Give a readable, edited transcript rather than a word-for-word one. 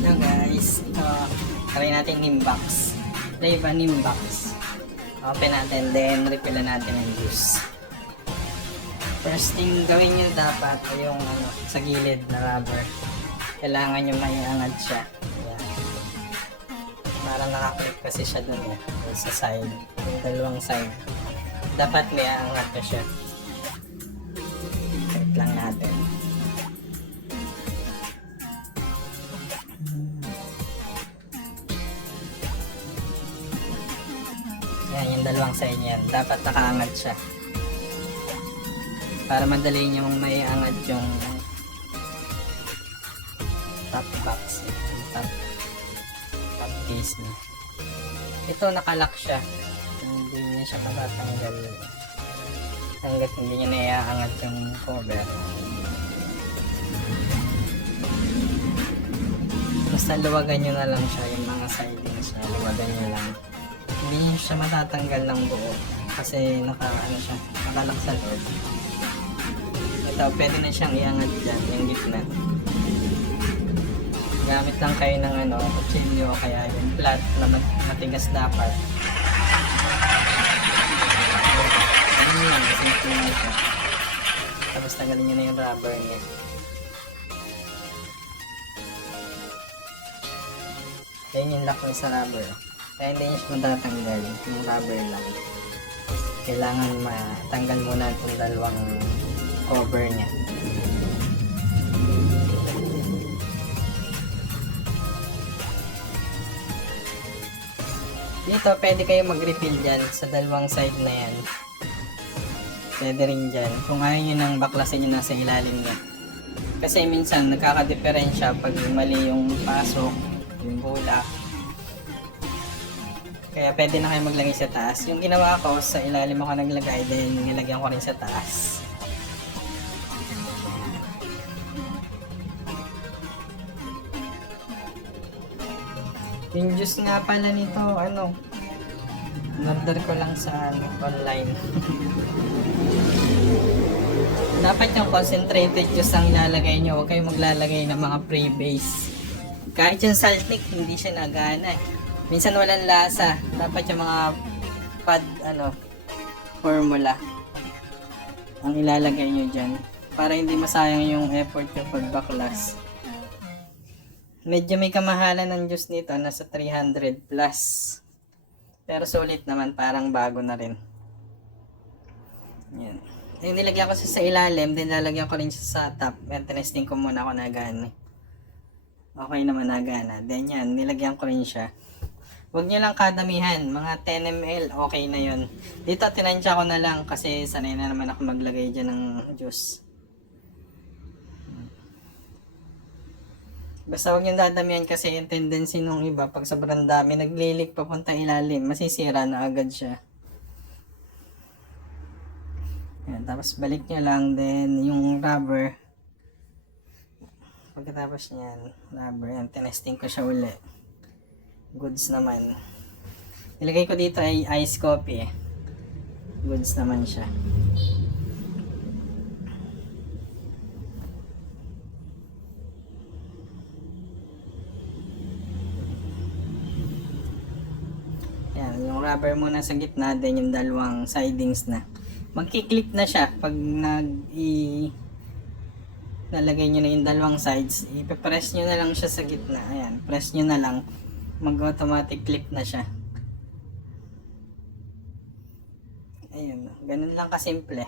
Hello guys, ito try natin Nimbox. Diba Nimbox? Open natin, then refill natin ng juice. First thing gawin nyo dapat ay yung sa gilid na rubber. Kailangan nyo maiangat siya. Ayan. Parang nakaklip kasi siya dun sa side, yung dalawang side. Dapat may aangat na siya. Check lang natin. Ayan, yung dalawang side niyan. Dapat nakaangat siya. Para madali niyong maiangat yung top box. Top case niya. Ito nakalock siya. Hindi niya siya matatanggal. Hanggat hindi niya naiangat yung cover. Basta luwagan nyo na lang siya, yung mga sidings niya. Luwagan nyo lang. Hindi niya siya matatanggal ng buo. Kasi nakalock sa loob. Ito, pwede na siyang iangat dyan, yung gitna. Gamit lang kayo ng kutsilyo, kaya yung flat na matigas dapat. Ayun yun, simple na siya. Tapos tagalin nyo na yung rubber niya. Ayun yung lock sa rubber. Kaya hindi nyo siya matatanggal, yung rubber lang. Kailangan matanggal muna itong dalawang cover niya. Dito, pwede kayo mag-refill dyan sa dalawang side na yan. Pwede rin dyan. Kung ayaw nyo nang baklasin nyo nasa ilalim niya. Kasi minsan, nagkaka-diferensya pag mali yung pasok, yung bola. Kaya pwede na kayo maglagay sa taas. Yung ginawa ko, sa ilalim ako naglagay, then nilagyan ko rin sa taas. Yung juice nga pala nito, order ko lang sa online. Dapat yung concentrated juice ang ilalagay nyo. Huwag kayong maglalagay ng mga pre-base. Kahit yung Saltnik, hindi siya nagana. Minsan walang lasa. Dapat yung mga formula ang ilalagay nyo dyan. Para hindi masayang yung effort yung pagbaklas. Medyo may kamahalan ng juice nito, nasa 300 plus. Pero sulit naman, parang bago na rin. Yan. Yung nilagyan ko sa ilalim, din lalagyan ko rin siya sa top. Yan, tinesting ko muna kung nagana. Okay naman nagana. Then yan, nilagyan ko rin siya. Huwag nyo lang kadamihan, mga 10 ml, okay na yun. Dito, tinansya ko na lang kasi sanay na naman ako maglagay dyan ng juice. Basta huwag niyong dadamihan kasi yung tendency nung iba, pag sobrang dami, naglilik papunta ilalim, masisira na agad siya. Yan, tapos balik nyo lang, then yung rubber. Pagkatapos niyan, rubber, yan, tinesting ko siya uli. Goods naman. Ilagay ko dito ay ice coffee. Goods naman siya. Yung rubber muna sa gitna, then yung dalawang sidings na. Magki-click na siya pag nalagay nyo na yung dalawang sides. Ipe-press nyo na lang siya sa gitna. Ayan, press nyo na lang. Mag-automatic click na siya. Ayun, ganun lang kasimple.